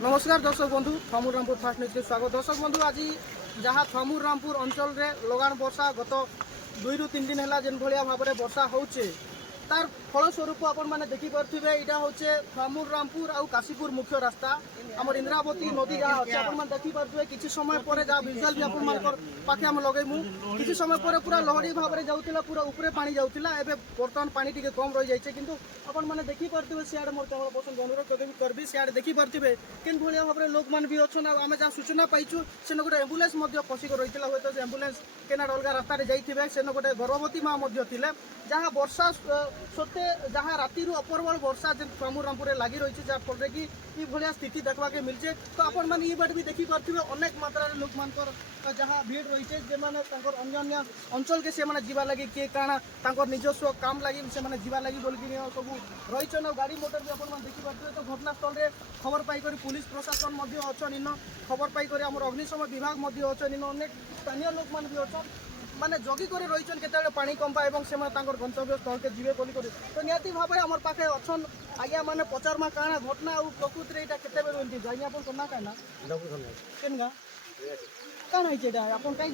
नमस्कार दर्शक बंधु थमुर रामपुर फास्ट न्यूज के स्वागत। दर्शक बंधु आज जहाँ थमुर रामपुर अंचल रे लगान वर्षा गत 2 ରୁ 3 दिन है जेन भाया भाव में वर्षा होचे तार फलस्वरूप आपण मैंने देखिपे यहाँ हूँ थमुर रामपुर आउ काशीपुर मुख्य रास्ता आम इंद्रावती नदी जहाँ अच्छे आप देखिपे किसी समय पर जहाँ विजुआल भी आप पाखे आम लगेमु किसी समय पर पूरा लहड़ी भाव में जाऊला पूरा ऊपर पानी जाऊला एवं बर्तमान पानी टी कम रही जाए कि आपण मैंने देखिपे सियाड़े मोर कैमरा पर्सन अनुरोध करबी सियाड़े देखिपे कि भाया भाव में लोक मैंने भी अच्छे आम जहाँ सूचना पाइचु से गोटे एम्बुलेंस फसिक रही है हूँ से एम्बुलेंस केना अलग रास्तार जाइए से गोटे गर्भवती माँ जहाँ वर्षा सत्ते जहाँ राति अपरबल वर्षा थमुर रामपुर लगी रही है जहाँफल कि ये स्थिति देखा मिलছে तो आपण मैंने ये बाट भी देखिपे अनेक मात्रा लोक मान जहाँ भीड़ रही है जे मैंने अन्य अंचल के जीवा लगी किए काଣା निजस्व काम लगी से जीवा लगी बोल सब रही गाड़ी मोटर भी आप देखिपे तो घटनास्थल में खबर पाई पुलिस प्रशासन अच्छा इन खबर पाई आम अग्निशम विभाग अच्छा इन अनेक स्थानीय लोक मैंने भी अच्छा माने जगी कर रही केत पानी कंपा और से गंतव्य स्थल के जीवे बोली तो निहाती भाव में आम पाखे अच्छन आज्ञा मैंने पचारमा काଣା घटना और प्रकृति में केते बेल एमती जाइए आप करना कहना केन गाँ काण है आप कहीं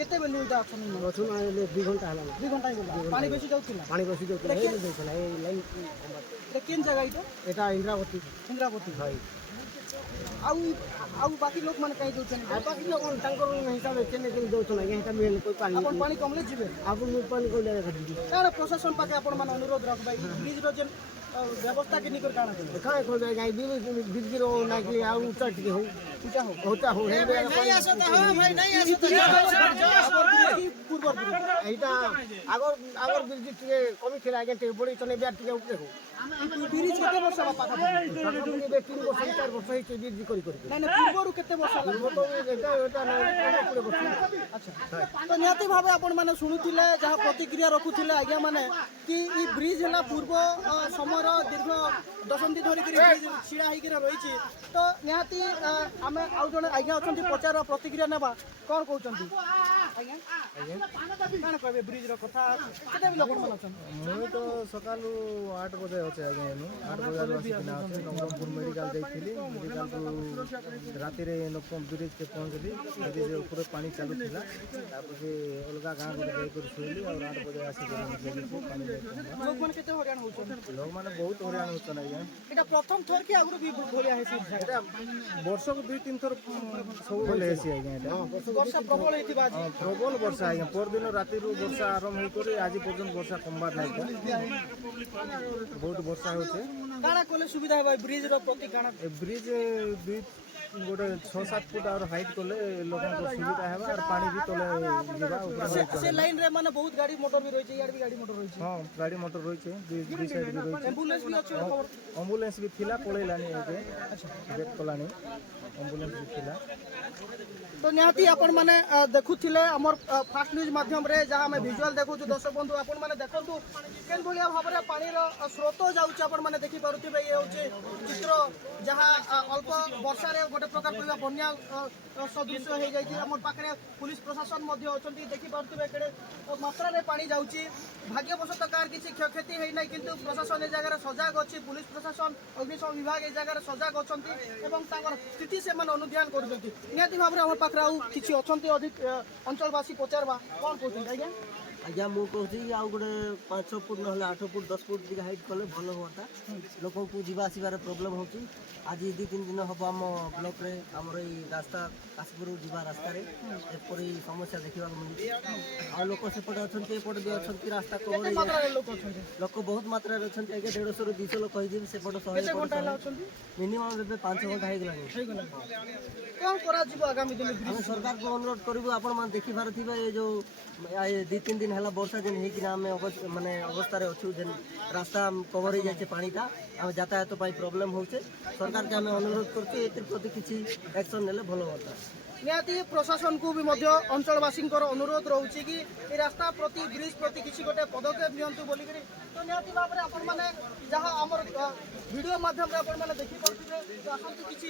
केते बेल अच्छन 2 घंटा पानी बेसी जाऊला पानी बसी लाइन केन जगह ये इंद्रावती हाई आउ बाकी लोग मैंने कहीं दौन बाकी लोग हिसाब से दौन कोई पानी पानी कमले जी आप पानी को क्या प्रशासन पाखे आप अनुरोध रखबा ब्रिज जेन व्यवस्था के निकर काଣା कहाँ खोल जाएगा बीच गिरो ना कि ऊंचा टिके हो ऊंचा हो नहीं आसता हां भाई नहीं आसता पूर्व एटा आगर ब्रिज टिके कमी थिला आगे टिके बड़ी चने बियार टिके ऊपर हो ब्रिज केते वर्ष पाखा बे 3 वर्ष 4 वर्ष ही ब्रिज करी नहीं पूर्व केते वर्ष तो एटा ना पूरे अच्छा तो निहाती भाव आपण माने सुनुथिले जहाँ प्रतिक्रिया रखुथिले आज्ञा माने कि ई ब्रिज हला पूर्व समय दीर्घ दशंधि धरिक छिड़ा होकर रही तो निहाती आम आउ जड़े आज्ञा अच्छा पचार प्रतिक्रिया ना कौन कहते कौन कहे ब्रिज कथा के लोक मुझे तो सका 8 बजे अच्छे आज्ञा 8 बजे नवरंगपुर मेडिकल जाइली मेडिकल को राति ब्रिज के पहुँचली ब्रिज ऊपर पानी चालू था अलग गाँव गोटे शुली और 8 बजे लोक मैंने बहुत हरियाण होता है प्रथम थर कि आगु भी भलिया है वर्ष को 2-3 थर सब भले आज्ञा वर्षा प्रबल होता प्रबल वर्षा आज्ञा परदिन राति वर्षा आरंभ होकर आज पर्यटन वर्षा कमबार ना बहुत वर्षा होचे काଣା कले सुविधा है ब्रिज प्रति काଣା ब्रिज गोटे 6-7 फुट और हाइट कले लोक सुविधा है और पानी भी तले से लाइन रे माने बहुत गाड़ी मोटर भी रही है भी गाड़ी मोटर रही हां गाड़ी मोटर रही है दुई साइड भी रही एम्बुलेंस भी अच्छे एम्बुलेंस भी थिला पळेलानी अच्छा गेट कलानी एम्बुलेंस भी थिला तो निहाती आपण माने देखुथिले हमर फास्ट न्यूज माध्यम रे जहां मैं विजुअल देखु दर्शक बंधु आपण माने देखंतु केन भलिया भाव रे पानी रो स्रोत जाउछ आपण माने देखि पारुथिबे ये होचे चित्र जहां अल्प वर्षा रे गोटे प्रकार कहबा बन्या सदृश हो जाई छी हमर पाखरे पुलिस प्रशासन मध्ये अछंती देखि पारुथिबे केडे मात्रा रे पानी जाउची भाग्यवशत कार किछि क्षति हेइ नै किंतु प्रशासन ए जगह रे सजाग अछि पुलिस प्रशासन अग्निशम विभाग ए जगह रे सजाग अछंती एवं तांगर स्थिति से मन अनुध्यान करछंती निहाती भाव रे हमर पाखरे आउ किछि अछंती अधिक अंचलवासी पचारबा कोन कहते आज्ञा आज्ञा मु कहूँ आउ गोटे 5 फुट ना 8 फुट 10 फुट टी हाइट कले भल होता लोक को जीवा आसबार प्रोब्लेम हो आज 2-3 दिन हम आम ब्लॉक रे आमर रास्ता काशीपुर जीवा रास्ता एपरी समस्या देखा मिलती आ लोक सेपटे अच्छा एपटे भी अच्छा रास्ता कवर लोक बहुत मात्रा अच्छा आगे 150 ରୁ 200 लोक कही मिनिमम 5 घंटा हो कौन करा आगामी दिन आम सरकार को अनुरोध करूँ आपण देखी पारे ये जो 2-3 दिन है वर्षा दिन होना आम मानने अवस्था अच्छु जेन रास्ता कवर हो जाए पानीटा आम यातायात प्रोब्लेम हो सरकार के आम अनुरोध करते किसी एक्शन ने भल होता निहाती प्रशासन को भी अंचलवासी अनुरोध रोचे कि ये रास्ता प्रति ब्रिज प्रति किसी गोटे पदक्षेप नियंतु बोलिक तो निहाती भाव में आपण मैंने जहाँ आम वीडियो माध्यम आपने देखिपे आसती किसी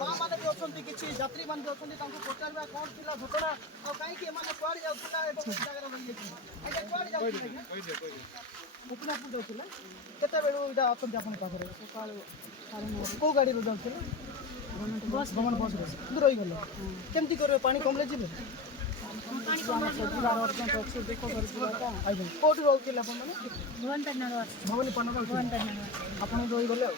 माँ मैंने भी अच्छा किसी यात्री मैंने भी अच्छा पचार कौन थी घटना और कहीं कड़े जाऊला जगह रही है ଗୋପୀନାଥପୁର ଯାଉଥିଲେ କେତେବେଳୁ ଏଇଟା ଅଛନ୍ତି ଆପଣଙ୍କ ପାଖରେ କେଉଁ ଗାଡ଼ିରୁ ଯାଉଥିଲେ ଗଭର୍ଣ୍ଣମେଣ୍ଟ ବସ୍ରେ କିନ୍ତୁ ରହିଗଲେ କେମିତି କରିବେ ପାଣି କମିଲେ ଯିବେ କୋଉଠି ରହୁଥିଲେ ଆପଣମାନେ ଭବାନୀପାଟଣା ଆପଣ ରହିଗଲେ ଆଉ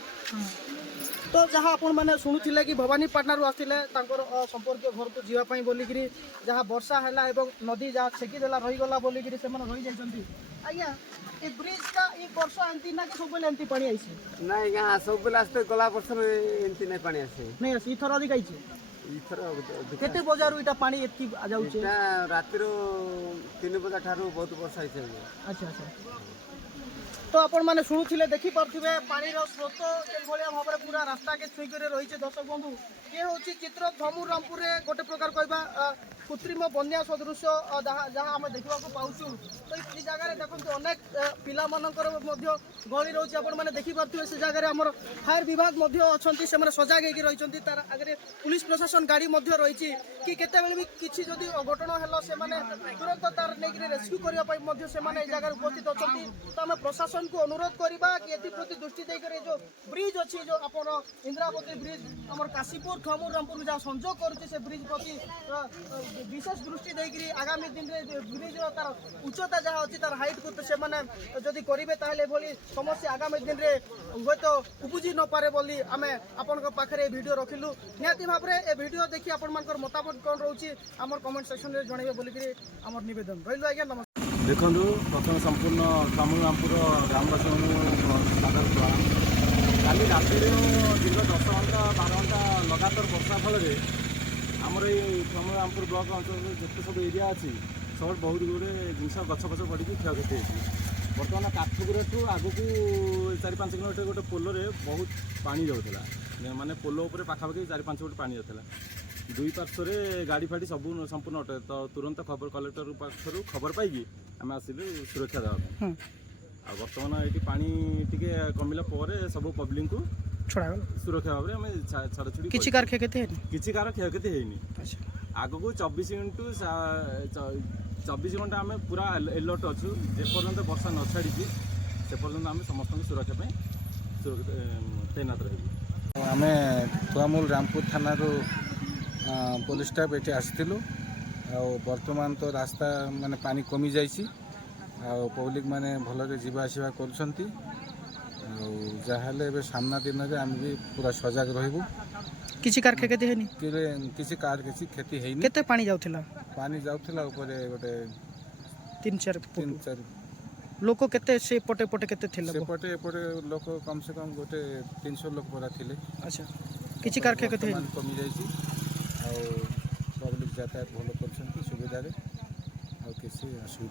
ତ ଯାହା ଆପଣମାନେ ଶୁଣୁଥିଲେ କି ଭବାନୀପାଟଣାରୁ ଆସିଥିଲେ ତାଙ୍କର ସମ୍ପର୍କୀୟ ଘରକୁ ଯିବା ପାଇଁ ବୋଲିକିରି ଯାହା ବର୍ଷା ହେଲା ଏବଂ ନଦୀ ଯାହା ଛେକିଦେଲା ରହିଗଲା ବୋଲିକିରି ସେମାନେ ରହିଯାଇଛନ୍ତି ଆଜ୍ଞା ଏ ବ୍ରିଜଟା ଏ ବର୍ଷ ଏମିତି ନା କି ସବୁବେଳେ ଏମିତି ପାଣି ଆଇছে ନାଇଁ ଗାଁ ସବୁବେଳେ ଆସତେ ଗଲା ବର୍ଷରେ ଏମିତି ନାଇଁ ପାଣି ଆସେ ନାଇଁ ଆସି ଇଥର ଅଧିକ ଆଇছে ଏଇଥର କେତେ ବଜାରୁ ଏଇଟା ପାଣି ଏତିକି ଯାଉଛି ଏଇଟା ରାତିରୁ 3 ବଜା ଠାରୁ ବହୁତ ବର୍ଷା ହେଇছে ଆଚ୍ଛା ଆଚ୍ଛା ତ ଆପଣମାନେ ଶୁଣୁଥିଲେ ଦେଖିପାରୁଥିବେ ପାଣିର ସ୍ରୋତ କିଭଳିଆ ଭାବରେ ପୁରା ରାସ୍ତାକେ ଛୁଇଁକରି ରହିଛି ଦର୍ଶକ ବନ୍ଧୁ ଇଏ ହେଉଛି ଚିତ୍ର ଥମୁରାମପୁରରେ ଗୋଟେ ପ୍ରକାର କହିବା କୃତ୍ରିମ ବନ୍ୟା ସଦୃଶ ଯାହା ଆମେ ଦେଖିବାକୁ ପାଉଛୁ ତ এই ଜାଗାରେ ଦେଖନ୍ତୁ ଅନେକ ପିଲାମାନଙ୍କର ମଧ୍ୟ ଗହଳି ରହୁଛି ଆପଣମାନେ ଦେଖିପାରୁଥିବେ ସେ ଜାଗାରେ ଆମର ଫାୟାର ବିଭାଗ ମଧ୍ୟ ଅଛନ୍ତି ସେମାନେ ସଜାଗ ହେଇକି ରହିଛନ୍ତି ତାର ଆଗରେ ପୁଲିସ ପ୍ରଶାସନ ଗାଡ଼ି ମଧ୍ୟ ରହିଛି କି କେତେବେଳେ ବି କିଛି ଯଦି ଅଘଟଣ ହେଲା ସେମାନେ ତୁରନ୍ତ ତାର ନେଇକି ରେସ୍କ୍ୟୁ କରିବା ପାଇଁ ମଧ୍ୟ ସେମାନେ এই ଜାଗାରେ ଉପସ୍ଥିତ ଅଛନ୍ତି ତ ଆମେ ପ୍ରଶାସନକୁ ଅନୁରୋଧ କରିବା କି ଏଥିପ୍ରତି ଦୃଷ୍ଟି ଦେଇକରି ଯେଉଁ ବ୍ରିଜ୍ ଅଛି ଯେଉଁ ଆପଣ ଇନ୍ଦ୍ରାବତୀ ବ୍ରିଜ୍ ଆମର କାଶୀପୁର ଥମୁରାମପୁର ଯାହା ସଂଯୋଗ କରୁଛି ସେ ବ୍ରିଜ୍ ପ୍ରତି ବିଶେଷ ଦୃଷ୍ଟି ଦେଇକରି ଆଗାମୀ ଦିନରେ ବ୍ରିଜ୍ର ତାର ଉଚ୍ଚତା ଯାହା ଅଛି ତାର ହାଇଟ୍କୁ ସେମାନେ ଯଦି କରିବେ ତାହେଲେ ଏଭଳି ସମସ୍ୟା ଆଗାମୀ ଦିନରେ ହୁଏତ ଉପୁଜି ନପାରେ ବୋଲି ଆମେ ଆପଣଙ୍କ ପାଖରେ ଏ ଭିଡ଼ିଓ ରଖିଲୁ ନିହାତି ଭାବରେ ଏ ଭିଡ଼ିଓ ଦେଖି ଆପଣମାନଙ୍କର ମତାମତ କ'ଣ ରହୁଛି ଆମର କମେଣ୍ଟ ସେକ୍ସନରେ ଜଣାଇବେ ବୋଲିକିରି ଆମର ନିବେଦନ ରହିଲୁ ଆଜ୍ଞା ନମସ୍କାର ଦେଖନ୍ତୁ ପ୍ରଥମେ ସମ୍ପୂର୍ଣ୍ଣ ଥମୁରାମପୁର ଗ୍ରାମବାସୀମାନଙ୍କୁ ସ୍ୱାଗତ ଜଣାଉ କାଲି ରାତିରୁ ଦୀର୍ଘ 10 ଘଣ୍ଟା 12 ଘଣ୍ଟା ଲଗାତାର ବର୍ଷା ଫଳରେ ଆମର ଏଇ ଥମୁରାମପୁର ବ୍ଲକ ଅଞ୍ଚଳରେ ଯେତେ ସବୁ ଏରିଆ ଅଛି ସବୁ ବହୁତ ଗୁଡ଼ିଏ ଜିନିଷ ଗଛ ଫଛ ପଡ଼ିକି କ୍ଷୟକ୍ଷତି ହେଇଛି ବର୍ତ୍ତମାନ କାଠଗୁରାଠୁ ଆଗକୁ 4-5 କିଲୋମିଟର ଗୋଟେ ପୋଲରେ ବହୁତ ପାଣି ଯାଉଥିଲା ମାନେ ପୋଲ ଉପରେ ପାଖାପାଖି 4-5 ଫୁଟ ପାଣି ଯାଉଥିଲା ଦୁଇ ପାର୍ଶ୍ୱରେ ଗାଡ଼ି ଫାଡ଼ି ସବୁ ସମ୍ପୂର୍ଣ୍ଣ ଅଟେ ତ ତୁରନ୍ତ ଖବର କଲେକ୍ଟର ପାଖରୁ ଖବର ପାଇକି ଆମେ ଆସିଲୁ ସୁରକ୍ଷା ଦେବା ପାଇଁ ଆଉ ବର୍ତ୍ତମାନ ଏଇଠି ପାଣି ଟିକେ କମିଲା ପରେ ସବୁ ପବ୍ଲିକଙ୍କୁ ସୁରକ୍ଷା ଭାବରେ ଆମେ ଛାଡ଼ଛୁଡ଼ି କିଛି କାର କ୍ଷୟକ୍ଷତି ହେଇନି କିଛି କାହାର କ୍ଷୟକ୍ଷତି ହେଇନି ଆଗକୁ 24 ଘଣ୍ଟା ଆମେ ପୁରା ଏଲର୍ଟ ଅଛୁ ଯେପର୍ଯ୍ୟନ୍ତ ବର୍ଷା ନ ଛାଡ଼ିଛି ସେ ପର୍ଯ୍ୟନ୍ତ ଆମେ ସମସ୍ତଙ୍କୁ ସୁରକ୍ଷା ପାଇଁ ତୈନାତ ରହିବୁ ଆମେ ଥୁଆମୁଲ ରାମପୁର ଥାନାରୁ ପୋଲିସ ଷ୍ଟାଫ୍ ଏଠି ଆସିଥିଲୁ ଆଉ ବର୍ତ୍ତମାନ ତ ରାସ୍ତା ମାନେ ପାଣି କମିଯାଇଛି ଆଉ ପବ୍ଲିକ ମାନେ ଭଲରେ ଯିବା ଆସିବା କରୁଛନ୍ତି ଆଉ ଯାହାହେଲେ ଏବେ ସାମ୍ନା ଦିନରେ ଆମେ ବି ପୁରା ସଜାଗ ରହିବୁ କିଛି କାର କ୍ଷୟକ୍ଷତି ହେଇନି କିଛି କାହାର କିଛି କ୍ଷତି ହେଇନି କେତେ ପାଣି ଯାଉଥିଲା ପାଣି ଯାଉଥିଲା ଉପରେ ଗୋଟେ 3-4 ଲୋକ କେତେ ସେପଟେ ପଟେ କେତେ ଥିଲେ ସେପଟେ ଏପଟେ ଲୋକ କମ ସେ କମ ଗୋଟେ 300 ଲୋକ ପରା ଥିଲେ ଆଚ୍ଛା କିଛି କାର କ୍ଷୟକ୍ଷତି ହେଇନି କମିଯାଇଛି ଆଉ ପବ୍ଲିକ ଯାତାୟାତ ଭଲ କରୁଛନ୍ତି ସୁବିଧାରେ ଆଉ କିଛି ଅସୁବିଧା